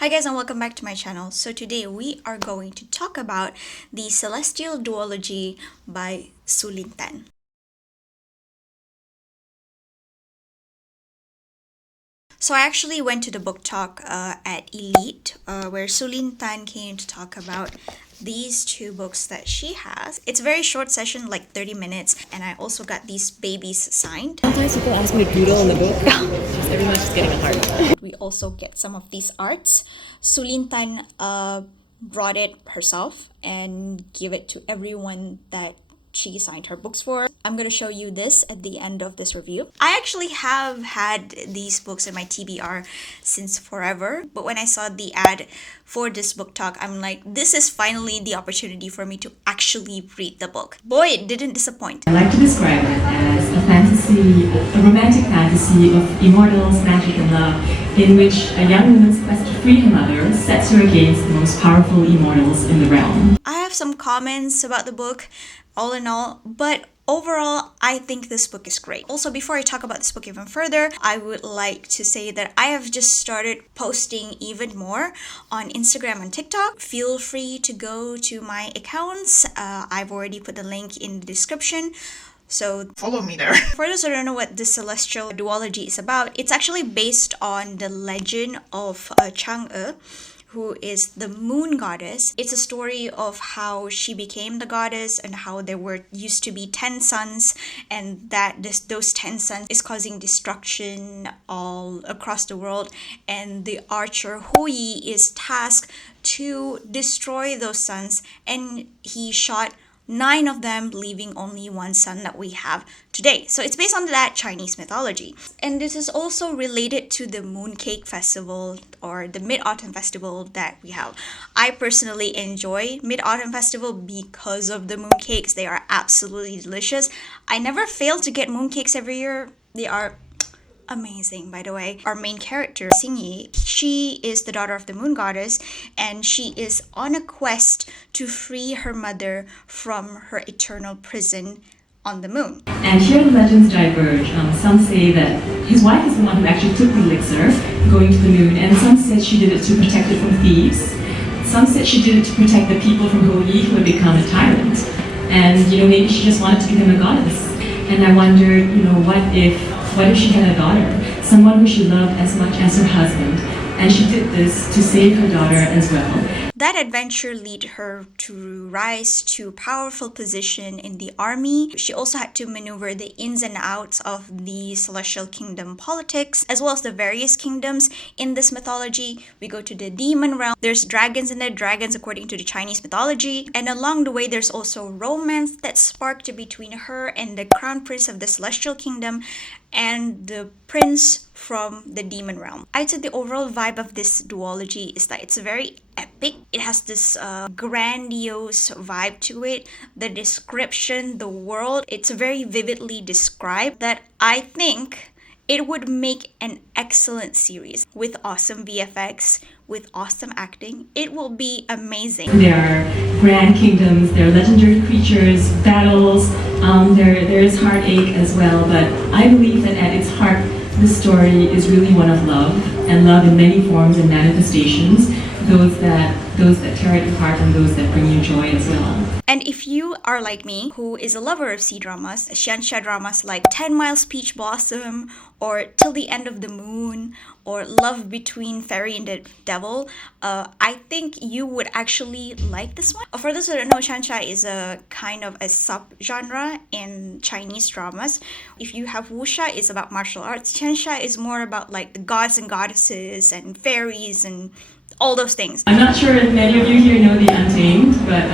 Hi guys and welcome back to my channel. So today we are going to talk about the Celestial Duology by Sue Lynn Tan. So I actually went to the book talk at Elite where Sue Lynn Tan came to talk about these two books that she has. It's a very short session, like 30 minutes, and I also got these babies signed. Sometimes people ask me to doodle in the book. Just everyone's just getting a heart. We also get some of these arts. Sue Lynn Tan brought it herself and give it to everyone that she signed her books for. I'm going to show you this at the end of this review. I actually have had these books in my TBR since forever, but when I saw the ad for this book talk, I'm like, this is finally the opportunity for me to actually read the book. Boy, it didn't disappoint. I like to describe it as a fantasy, a romantic fantasy of immortals, magic and love, in which a young woman's quest to free her mother sets her against the most powerful immortals in the realm. I have some comments about the book, all in all, but overall, I think this book is great. Also, before I talk about this book even further, I would like to say that I have just started posting even more on Instagram and TikTok. Feel free to go to my accounts. I've already put the link in the description. So follow me there. For those who don't know what the Celestial Duology is about, it's actually based on the legend of Chang'e, who is the moon goddess. It's a story of how she became the goddess and how there used to be 10 suns, and that those 10 suns is causing destruction all across the world, and the archer Hui is tasked to destroy those suns, and he shot 9 of them, leaving only one sun that we have today. So it's based on that Chinese mythology. And this is also related to the Mooncake Festival or the Mid-Autumn Festival that we have. I personally enjoy Mid-Autumn Festival because of the mooncakes. They are absolutely delicious. I never fail to get mooncakes every year. They are amazing, by the way. Our main character, Xingyi, she is the daughter of the moon goddess, and she is on a quest to free her mother from her eternal prison on the moon. And here the legends diverge. Some say that his wife is the one who actually took the elixir going to the moon, and some said she did it to protect it from thieves. Some said she did it to protect the people from Hui, who had become a tyrant. And maybe she just wanted to become a goddess. And I wondered, what if she had a daughter, someone who she loved as much as her husband, and she did this to save her daughter as well. That adventure led her to rise to a powerful position in the army. She also had to maneuver the ins and outs of the Celestial Kingdom politics, as well as the various kingdoms in this mythology. We go to the demon realm. There's dragons in there, dragons according to the Chinese mythology. And along the way, there's also romance that sparked between her and the crown prince of the Celestial Kingdom and the prince from the demon realm. I'd say the overall vibe of this duology is that it's very epic. It has this grandiose vibe to it. The description, the world, it's very vividly described that I think it would make an excellent series with awesome VFX, with awesome acting. It will be amazing. There are grand kingdoms, there are legendary creatures, battles, there is heartache as well, but I believe that at its heart, this story is really one of love, and love in many forms and manifestations, those that tear at your heart and those that bring you joy as well. And if you are like me, who is a lover of C-dramas, xianxia dramas like 10 Miles Peach Blossom, or Till the End of the Moon, or Love Between Fairy and the Devil, I think you would actually like this one. For those who don't know, xianxia is a kind of a subgenre in Chinese dramas. If you have wuxia, it's about martial arts. Xianxia is more about like the gods and goddesses and fairies and all those things. I'm not sure if many of you here know The Untamed, but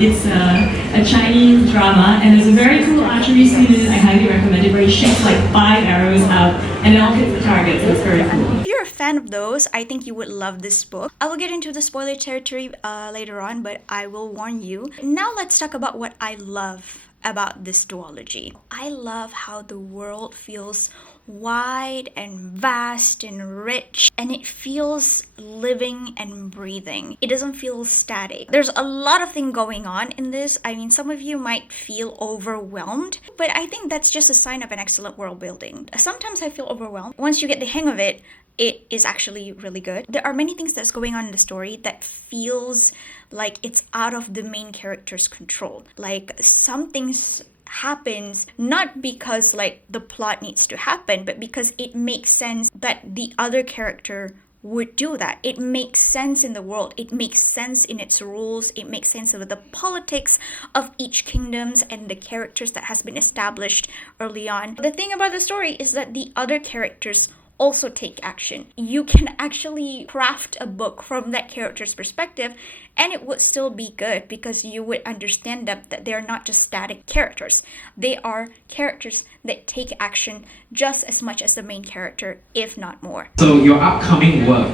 it's a Chinese drama, and there's a very cool archery scene in it. I highly recommend it, where he shoots like 5 arrows out and it all hits the target, so it's very cool. If you're a fan of those, I think you would love this book. I will get into the spoiler territory later on, but I will warn you. Now let's talk about what I love about this duology. I love how the world feels wide and vast and rich, and it feels living and breathing. It doesn't feel static. There's a lot of things going on in this. I mean, some of you might feel overwhelmed, but I think that's just a sign of an excellent world building. Sometimes I feel overwhelmed. Once you get the hang of it, it is actually really good. There are many things that's going on in the story that feels like it's out of the main character's control. Like some things happens not because like the plot needs to happen, but because it makes sense that the other character would do that. It makes sense in the world. It makes sense in its rules. It makes sense of the politics of each kingdoms and the characters that has been established early on. The thing about the story is that the other characters also take action. You can actually craft a book from that character's perspective and it would still be good because you would understand them that they're not just static characters. They are characters that take action just as much as the main character, if not more. So your upcoming work,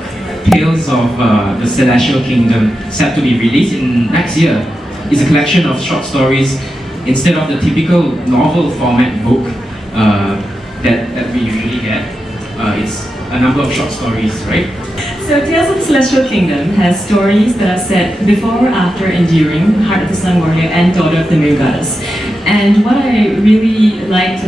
Tales of the Celestial Kingdom, set to be released in next year, is a collection of short stories instead of the typical novel format book that we usually get. It's a number of short stories, right? So Tales of the Celestial Kingdom has stories that are set before, after, and during Heart of the Sun Warrior and Daughter of the Moon Goddess. And what I really liked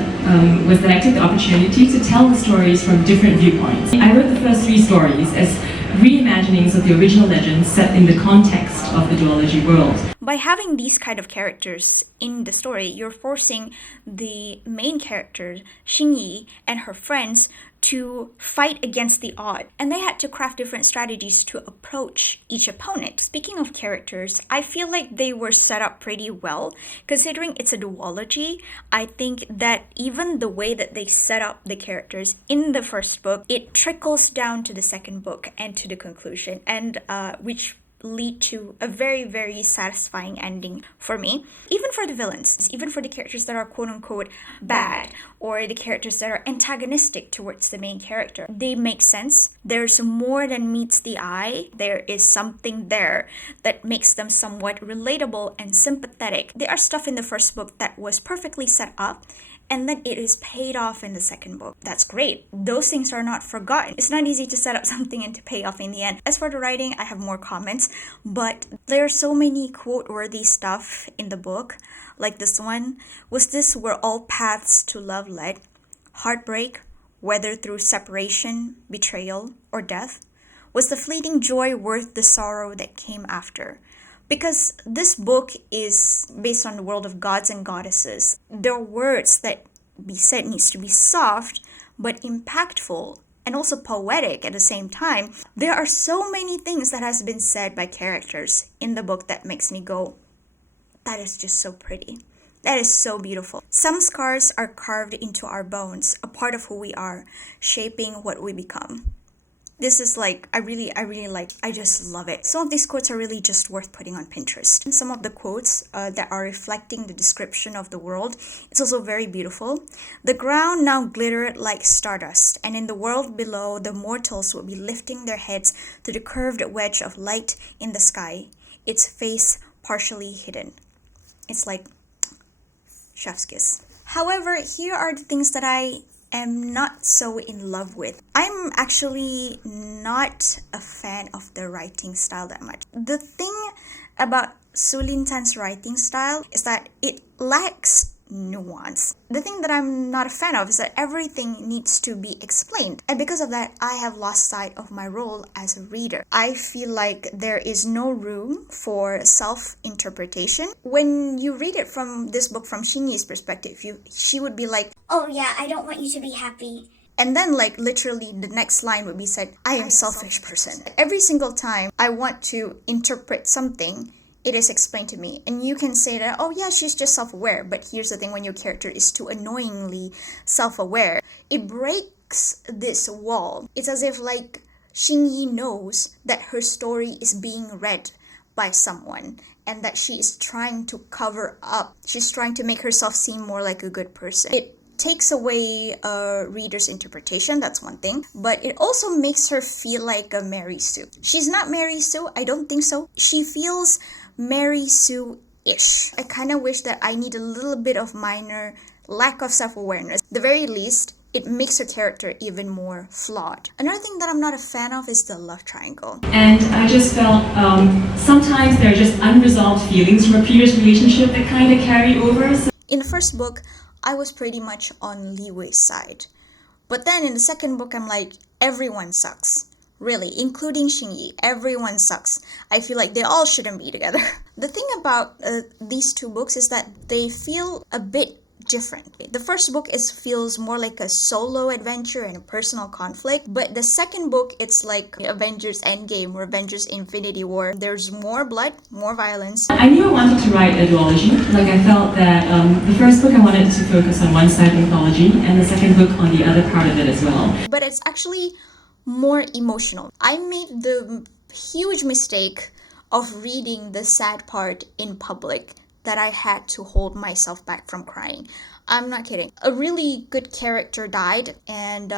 was that I took the opportunity to tell the stories from different viewpoints. I wrote the first 3 stories as reimaginings of the original legends set in the context of the Duology world. By having these kind of characters in the story, you're forcing the main character, Xingyi, and her friends to fight against the odds. And they had to craft different strategies to approach each opponent. Speaking of characters, I feel like they were set up pretty well. Considering it's a duology, I think that even the way that they set up the characters in the first book, it trickles down to the second book and to the conclusion, and which lead to a very, very satisfying ending for me. Even for the villains, even for the characters that are quote-unquote bad, or the characters that are antagonistic towards the main character, they make sense. There's more than meets the eye. There is something there that makes them somewhat relatable and sympathetic. There are stuff in the first book that was perfectly set up, and then it is paid off in the second book. That's great. Those things are not forgotten. It's not easy to set up something and to pay off in the end. As for the writing, I have more comments, but there are so many quote-worthy stuff in the book. Like this one, was this where all paths to love led? Heartbreak, whether through separation, betrayal, or death? Was the fleeting joy worth the sorrow that came after? Because this book is based on the world of gods and goddesses. Their words that be said needs to be soft, but impactful, and also poetic at the same time. There are so many things that has been said by characters in the book that makes me go, that is just so pretty. That is so beautiful. Some scars are carved into our bones, a part of who we are, shaping what we become. This is like, I really like, I just love it. Some of these quotes are really just worth putting on Pinterest. And some of the quotes that are reflecting the description of the world, it's also very beautiful. The ground now glittered like stardust, and in the world below, the mortals would be lifting their heads to the curved wedge of light in the sky, its face partially hidden. It's like chef's kiss. However, here are the things that I am not so in love with. I'm actually not a fan of the writing style that much. The thing about Sue Lynn Tan's writing style is that it lacks nuance. The thing that I'm not a fan of is that everything needs to be explained. And because of that, I have lost sight of my role as a reader. I feel like there is no room for self-interpretation. When you read it from this book from Xingyi's perspective, she would be like, oh yeah, I don't want you to be happy. And then like literally the next line would be said, I am a selfish person. Every single time I want to interpret something, it is explained to me. And you can say that, oh yeah, she's just self-aware. But here's the thing, when your character is too annoyingly self-aware, it breaks this wall. It's as if like Xingyi knows that her story is being read by someone and that she is trying to cover up. She's trying to make herself seem more like a good person. It takes away a reader's interpretation, that's one thing, but it also makes her feel like a Mary Sue. She's not Mary Sue, I don't think so. She feels Mary Sue-ish. I kind of wish that I need a little bit of minor lack of self-awareness. The very least, it makes her character even more flawed. Another thing that I'm not a fan of is the love triangle. And I just felt sometimes there are just unresolved feelings from a previous relationship that kind of carry over. So In the first book, I was pretty much on Li Wei's side. But then in the second book, I'm like, everyone sucks. Really, including Xingyi, everyone sucks. I feel like they all shouldn't be together. The thing about these two books is that they feel a bit different. The first book feels more like a solo adventure and a personal conflict, but the second book, it's like Avengers Endgame or Avengers Infinity War. There's more blood, more violence. I knew I wanted to write a duology. Like I felt that the first book I wanted to focus on one side of mythology and the second book on the other part of it as well. But it's actually more emotional. I made the huge mistake of reading the sad part in public that I had to hold myself back from crying. I'm not kidding. A really good character died, and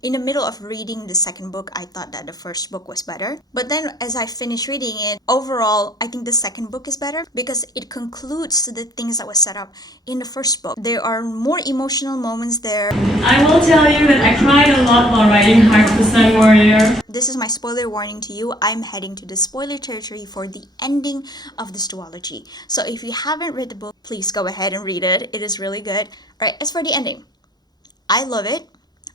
in the middle of reading the second book, I thought that the first book was better. But then as I finished reading it, overall, I think the second book is better because it concludes the things that were set up in the first book. There are more emotional moments there. I will tell you that I cried a lot while writing Heart of the Sun Warrior. This is my spoiler warning to you. I'm heading to the spoiler territory for the ending of this duology. So if you haven't read the book, please go ahead and read it. It is really good. Alright, as for the ending, I love it.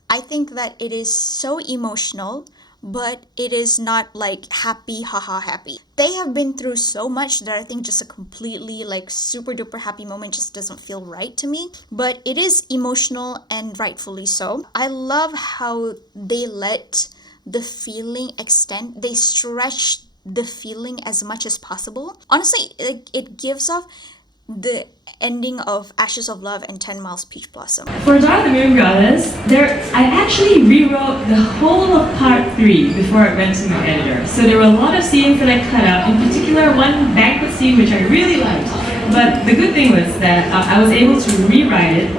I think that it is so emotional, but it is not like happy, haha happy. They have been through so much that I think just a completely like super duper happy moment just doesn't feel right to me. But it is emotional and rightfully so. I love how they let the feeling extend. They stretch the feeling as much as possible. Honestly, it gives off the ending of Ashes of Love and 10 Miles Peach Blossom. For Daughter of the Moon Goddess, I actually rewrote the whole of part 3 before it went to my editor. So there were a lot of scenes that I cut out, in particular one banquet scene which I really liked. But the good thing was that I was able to rewrite it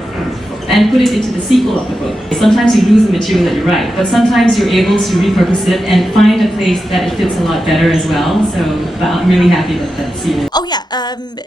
and put it into the sequel of the book. Sometimes you lose the material that you write, but sometimes you're able to repurpose it and find a place that it fits a lot better as well. So I'm really happy with that scene. Oh yeah,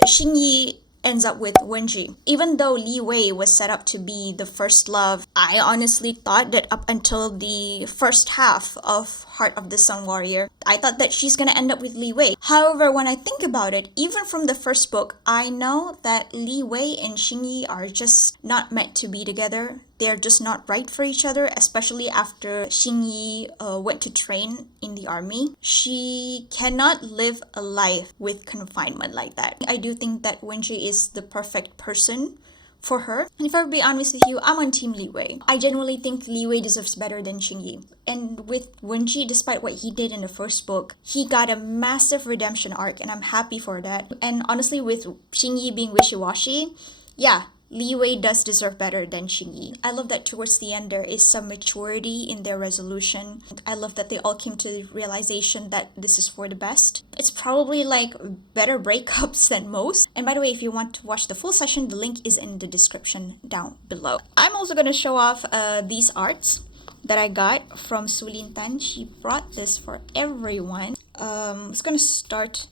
Xingyi ends up with Wenji. Even though Li Wei was set up to be the first love, I honestly thought that up until the first half of Heart of the Sun Warrior, I thought that she's gonna end up with Li Wei. However, when I think about it, even from the first book, I know that Li Wei and Xingyi are just not meant to be together. They're just not right for each other, especially after Xingyi went to train in the army. She cannot live a life with confinement like that. I do think that Wenji is the perfect person for her. And if I be honest with you, I'm on Team Li Wei. I genuinely think Li Wei deserves better than Xingyi. And with Wenji, despite what he did in the first book, he got a massive redemption arc, and I'm happy for that. And honestly, with Xingyi being wishy-washy, yeah, Li Wei does deserve better than Xingyi. I love that towards the end there is some maturity in their resolution. I love that they all came to the realization that this is for the best. It's probably like better breakups than most. And by the way, if you want to watch the full session, the link is in the description down below. I'm also going to show off these arts that I got from Sue Lynn Tan. She brought this for everyone. I'm just going to start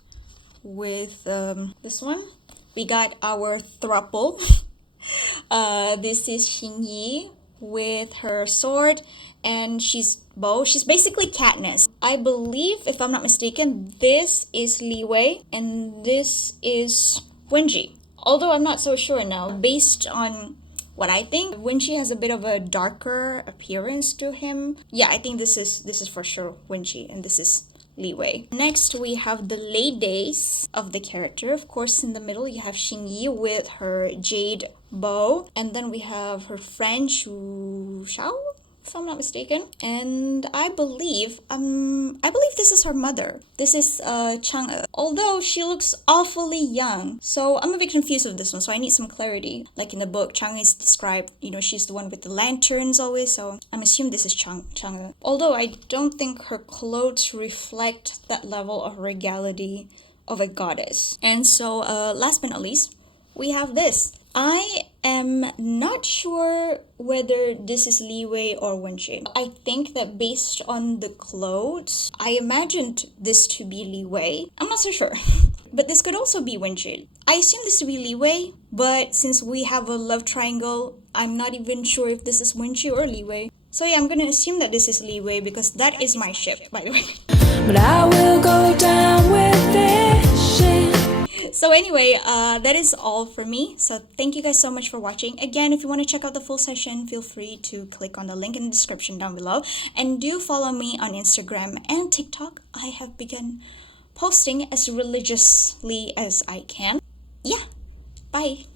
with this one. We got our throuple. This is Xingyi with her sword and she's bow. She's basically Katniss. I believe, if I'm not mistaken, this is Li Wei and this is Wenji. Although I'm not so sure now. Based on what I think, Wenji has a bit of a darker appearance to him. Yeah, I think this is for sure Wenji and this is Li Wei. Next, we have the lay days of the character. Of course, in the middle, you have Xingyi with her jade bow. And then we have her friend, Shao, if I'm not mistaken. And I believe this is her mother. This is Chang'e. Although she looks awfully young. So I'm a bit confused with this one. So I need some clarity. Like in the book, Chang'e is described, she's the one with the lanterns always. So I'm assuming this is Chang'e. Although I don't think her clothes reflect that level of regality of a goddess. And so last but not least, we have this. I am not sure whether this is Li Wei or Wenji. I think that based on the clothes, I imagined this to be Li Wei. I'm not so sure. But this could also be Wenji. I assume this to be Leeway, but since we have a love triangle, I'm not even sure if this is Winchu or Leeway. So yeah, I'm gonna assume that this is Leeway because that is my ship, by the way. But I will go down with this shit. So anyway, that is all for me. So thank you guys so much for watching. Again, if you want to check out the full session, feel free to click on the link in the description down below. And do follow me on Instagram and TikTok. I have begun posting as religiously as I can. Yeah, bye.